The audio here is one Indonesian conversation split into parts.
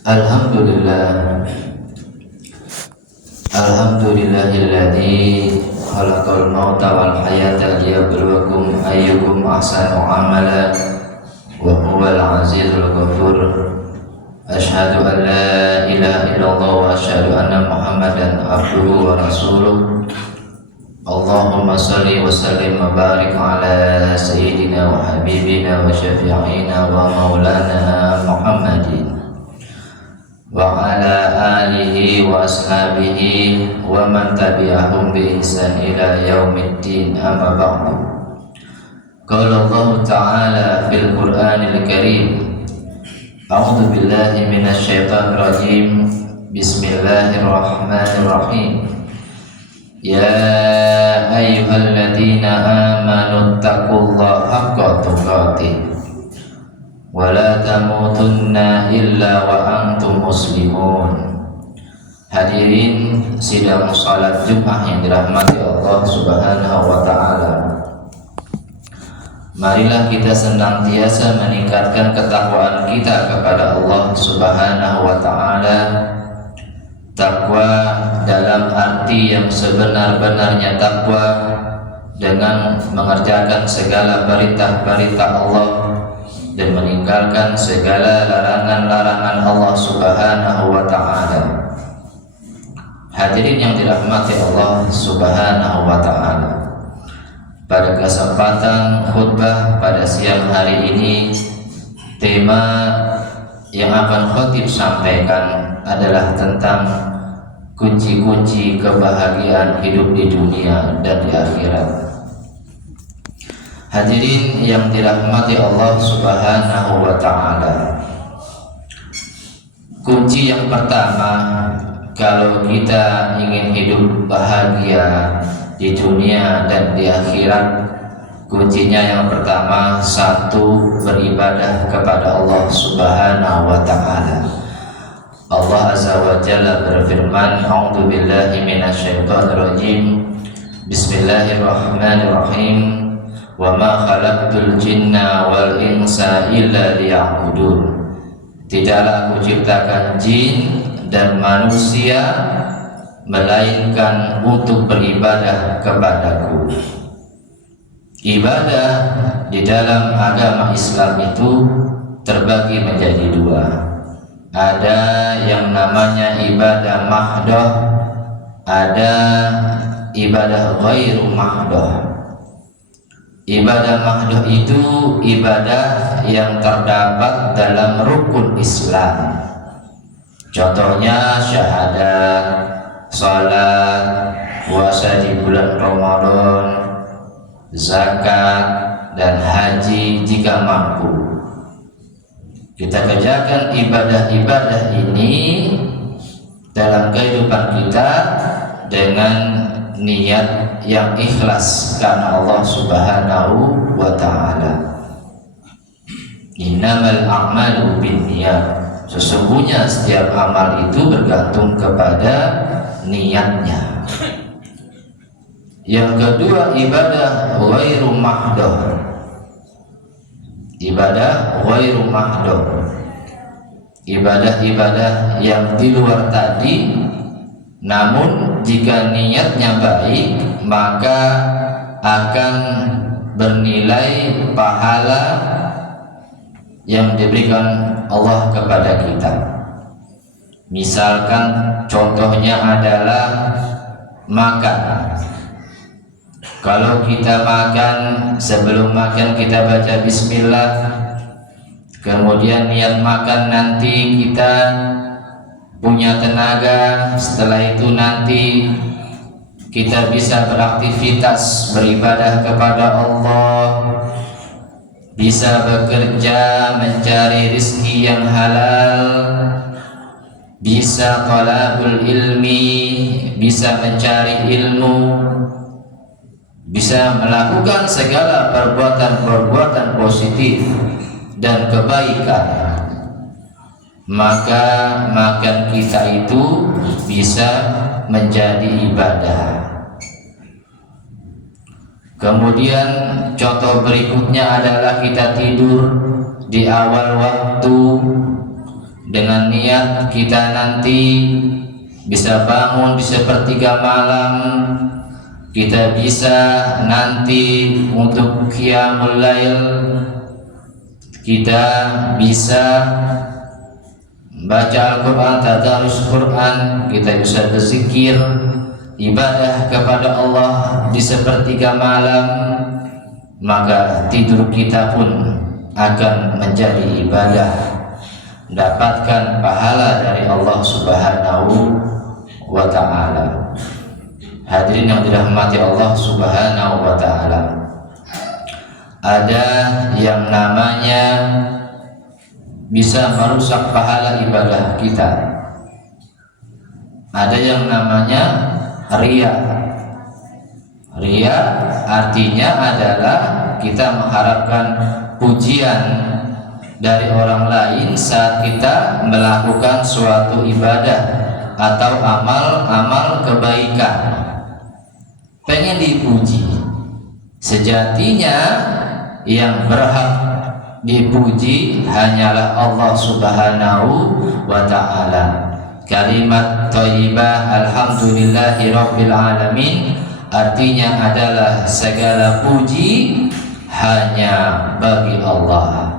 Alhamdulillah, alhamdulillahilladzi khalaqal mauta wal hayata liyabluwakum ayyukum ahsanu amala wa huwal azizul ghafur. Asyhadu an la ilaha illallah wa asyhadu anna Muhammadan abduhu wa rasuluh. Allahumma salli wa sallim wa barik ala sayyidina wa habibina wa syafi'ina wa maulana Muhammadin wa ala alihi wa ashabihi wa man tabi'ahum bi ihsan ila yaumiddin, amma ba'du. Qala Allah Ta'ala fil Qur'anil Karim, a'udzu billahi minasy syaithanir rajim. Bismillahirrahmanirrahim. Ya ayyuhalladzina amanu taqullaha haqqa tuqatih wa la tamutunna illa wa antum muslimun. Hadirin sidang salat Jumat yang dirahmati Allah Subhanahu wa taala. Marilah kita senantiasa meningkatkan ketakwaan kita kepada Allah Subhanahu wa taala. Takwa dalam arti yang sebenar-benarnya takwa, dengan mengerjakan segala perintah-perintah Allah dan meninggalkan segala larangan-larangan Allah Subhanahu wa ta'ala. Hadirin yang dirahmati Allah Subhanahu wa ta'ala, pada kesempatan khutbah pada siang hari ini, tema yang akan khotib sampaikan adalah tentang kunci-kunci kebahagiaan hidup di dunia dan di akhirat. Hadirin yang dirahmati Allah Subhanahu wa ta'ala, kunci yang pertama kalau kita ingin hidup bahagia di dunia dan di akhirat, kuncinya yang pertama, satu, beribadah kepada Allah Subhanahu wa ta'ala. Allah Azza wa Jalla berfirman, a'udzu billahi minasyaitonir rajim. Bismillahirrahmanirrahim. Wa ma khalaqtul jinna wal insa illa liya'budun. Tidaklah aku ciptakan jin dan manusia melainkan untuk beribadah kepadaku. Ibadah di dalam agama Islam itu terbagi menjadi dua. Ada yang namanya ibadah mahdoh, ada ibadah ghairu mahdoh. Ibadah mahdoh itu ibadah yang terdapat dalam rukun Islam. Contohnya syahadat, salat, puasa di bulan Ramadan, zakat, dan haji jika mampu. Kita kerjakan ibadah-ibadah ini dalam kehidupan kita dengan niat yang ikhlas karena Allah Subhanahu wa ta'ala. Innamal a'malu binniyat. Sesungguhnya setiap amal itu bergantung kepada niatnya. Yang kedua, ibadah ghairu mahdoh. Ibadah ghairu mahdoh, ibadah-ibadah yang di luar tadi, namun jika niatnya baik maka akan bernilai pahala yang diberikan Allah kepada kita. Misalkan contohnya adalah makan. Kalau kita makan, sebelum makan kita baca bismillah, kemudian niat makan, nanti kita punya tenaga, setelah itu nanti kita bisa beraktivitas beribadah kepada Allah, bisa bekerja mencari rezeki yang halal, bisa talabul ilmi, bisa mencari ilmu, bisa melakukan segala perbuatan-perbuatan positif dan kebaikan, maka makan kita itu bisa menjadi ibadah. Kemudian contoh berikutnya adalah kita tidur di awal waktu dengan niat kita nanti bisa bangun di sepertiga malam, kita bisa nanti untuk qiyamul lail, kita bisa baca Al-Quran, tadarus Quran, kita bisa berzikir, ibadah kepada Allah di sepertiga malam, maka tidur kita pun akan menjadi ibadah, mendapatkan pahala dari Allah Subhanahu wa ta'ala. Hadirin yang dirahmati Allah Subhanahu wa ta'ala, ada yang namanya bisa merusak pahala ibadah kita. Ada yang namanya riya. Riya artinya adalah kita mengharapkan pujian dari orang lain saat kita melakukan suatu ibadah atau amal-amal kebaikan. Pengen dipuji. Sejatinya yang berhak dipuji hanyalah Allah Subhanahu wa ta'ala. Kalimat thayyibah alhamdulillahi rabbil alamin artinya adalah segala puji hanya bagi Allah.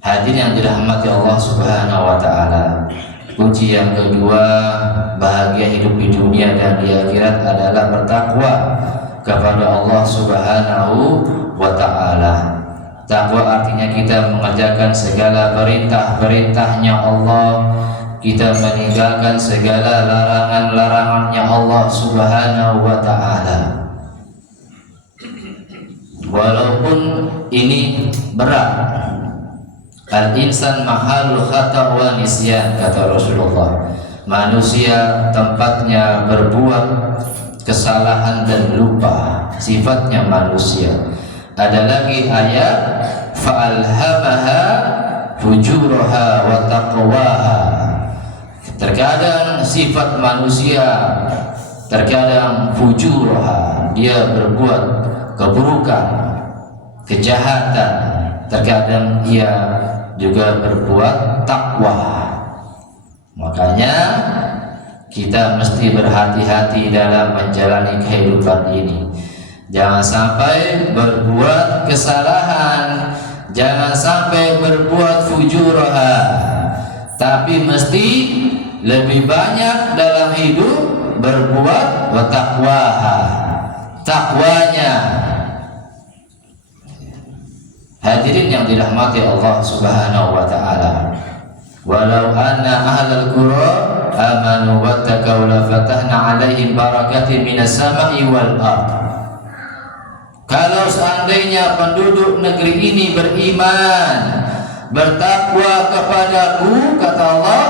Hadirin yang dirahmati Allah Subhanahu wa ta'ala, kunci yang kedua bahagia hidup di dunia dan di akhirat adalah bertakwa kepada Allah Subhanahu wa ta'ala. Takwa artinya kita mengerjakan segala perintah-perintahnya Allah, kita meninggalkan segala larangan-larangannya Allah Subhanahu wa ta'ala. Walaupun ini berat, al-insan mahalul khata' wa nisyan, kata Rasulullah. Manusia tempatnya berbuat kesalahan dan lupa, sifatnya manusia. Ada lagi ayat fa'alhamaha fujuraha wa taqwaha. Terkadang sifat manusia, terkadang fujuraha, dia berbuat keburukan, kejahatan, terkadang ia juga berbuat takwa. Makanya kita mesti berhati-hati dalam menjalani kehidupan ini. Jangan sampai berbuat kesalahan, jangan sampai berbuat fujuraha, tapi mesti lebih banyak dalam hidup berbuat wa taqwaha, takwanya. Hadirin yang dirahmati Allah Subhanahu wa ta'ala, walau anna ahlal qura amanu wattaqaw la fatahna 'alaihim barakatin minas sama'i wal ardh. Kalau seandainya penduduk negeri ini beriman, bertakwa kepadaku, kata Allah,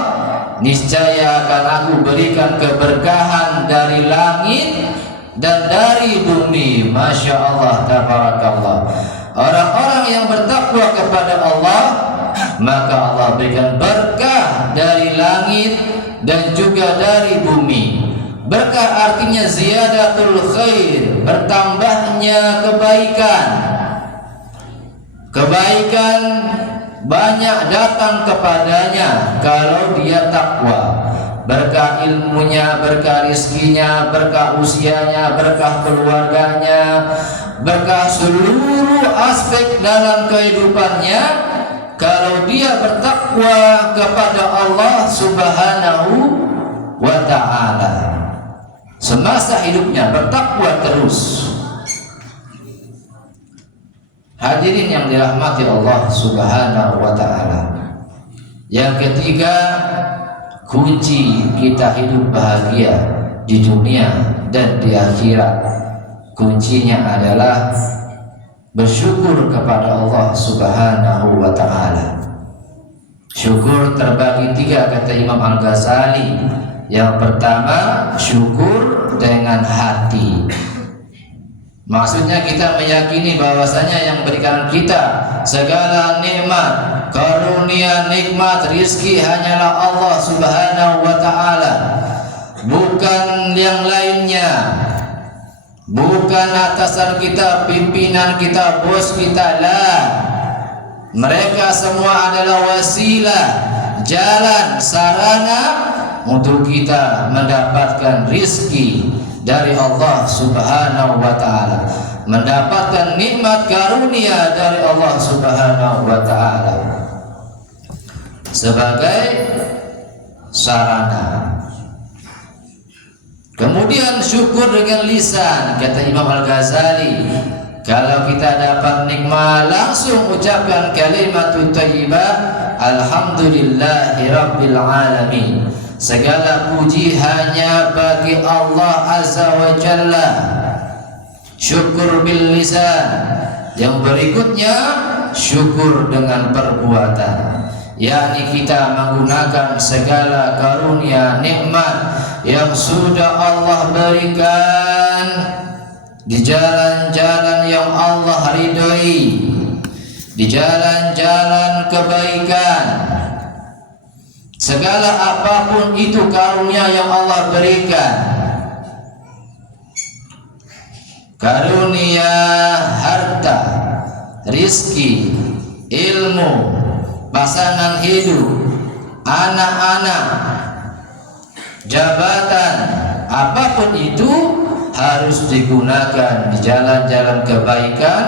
niscaya akan aku berikan keberkahan dari langit dan dari bumi. Masya Allah, tabarakallah. Orang-orang yang bertakwa kepada Allah, maka Allah berikan berkah dari langit dan juga dari bumi. Berkah artinya ziyadatul khair, bertambahnya kebaikan. Kebaikan banyak datang kepadanya kalau dia takwa. Berkah ilmunya, berkah rizkinya, berkah usianya, berkah keluarganya, berkah seluruh aspek dalam kehidupannya kalau dia bertakwa kepada Allah Subhanahu wa ta'ala. Semasa hidupnya bertakwa terus. Hadirin yang dirahmati Allah Subhanahu wa ta'ala, yang ketiga, kunci kita hidup bahagia di dunia dan di akhirat, kuncinya adalah bersyukur kepada Allah Subhanahu wa ta'ala. Syukur terbagi tiga, kata Imam Al-Ghazali. Yang pertama, syukur dengan hati. Maksudnya kita meyakini bahwasanya yang berikan kita segala nikmat, karunia, nikmat, rizki hanyalah Allah Subhanahu wa ta'ala, bukan yang lainnya. bukan atasan kita, pimpinan kita, bos kita, lah. Mereka semua adalah wasilah, jalan, sarana untuk kita mendapatkan rizki dari Allah Subhanahu wa ta'ala, mendapatkan nikmat karunia dari Allah Subhanahu wa ta'ala sebagai sarana. Kemudian syukur dengan lisan, kata Imam Al-Ghazali, kalau kita dapat nikmat langsung ucapkan kalimatut thayyibah, alhamdulillahi rabbil alamin. Segala puji hanya bagi Allah Azza wa Jalla. Syukur bil lisan. Yang berikutnya syukur dengan perbuatan, yakni kita menggunakan segala karunia nikmat yang sudah Allah berikan di jalan-jalan yang Allah ridhoi, di jalan-jalan kebaikan. Segala apapun itu karunia yang Allah berikan, karunia harta, rizki, ilmu, pasangan hidup, anak-anak, jabatan, apapun itu harus digunakan di jalan-jalan kebaikan,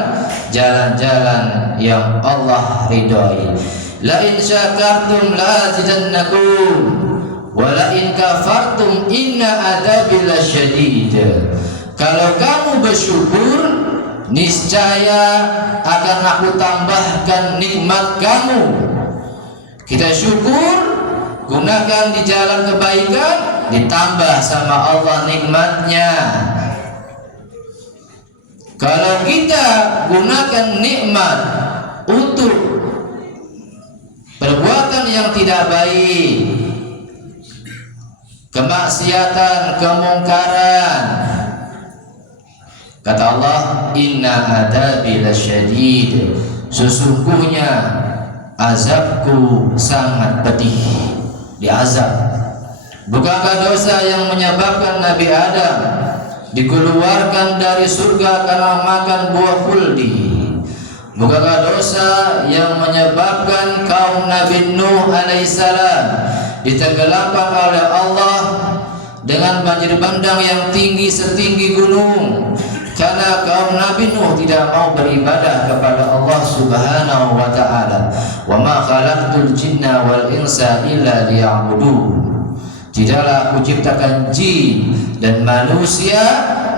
jalan-jalan yang Allah ridhoi. La in syakartum la azidannakum wa la in kafartum inna adzabi lasyadid. Kalau kamu bersyukur, niscaya akan aku tambahkan nikmat kamu. Kita syukur, gunakan di jalan kebaikan, ditambah sama Allah nikmatnya. Kalau kita gunakan nikmat untuk perbuatan yang tidak baik, kemaksiatan, kemungkaran, kata Allah, inna adzabi lasyadid, sesungguhnya azabku sangat pedih, diazab. Bukankah dosa yang menyebabkan Nabi Adam dikeluarkan dari surga karena makan buah khuldi? Bukankah dosa yang menyebabkan kaum Nabi Nuh alaihissalam ditenggelamkan oleh Allah dengan banjir bandang yang tinggi setinggi gunung, karena kaum Nabi Nuh tidak mau beribadah kepada Allah Subhanahu wa ta'ala. Wa ma khalaqtul jinna wal insa illa liya'budun. Tidaklah aku ciptakan jin dan manusia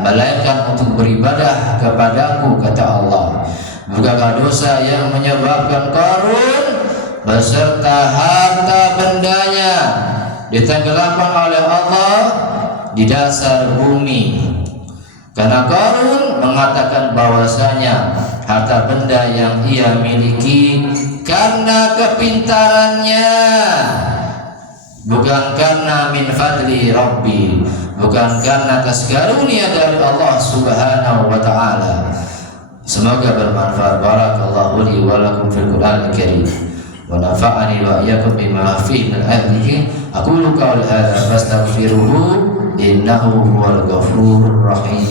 melainkan untuk beribadah kepadaku, kata Allah. Bukankah dosa yang menyebabkan Qarun beserta harta bendanya ditenggelamkan oleh Allah di dasar bumi? Karena Qarun mengatakan bahwasanya harta benda yang ia miliki karena kepintarannya, bukan karena min fadli Rabbi, bukan karena atas karunia dari Allah Subhanahu wa ta'ala. Semoga bermanfaat. Barakallahu li wa lakum fil Qur'anil Karim wa nafa'ani wa iyyakum bima fihi min ayatihi. Aqulu qawli hadza fastaghfiruhu innahu huwal ghafurur rahim.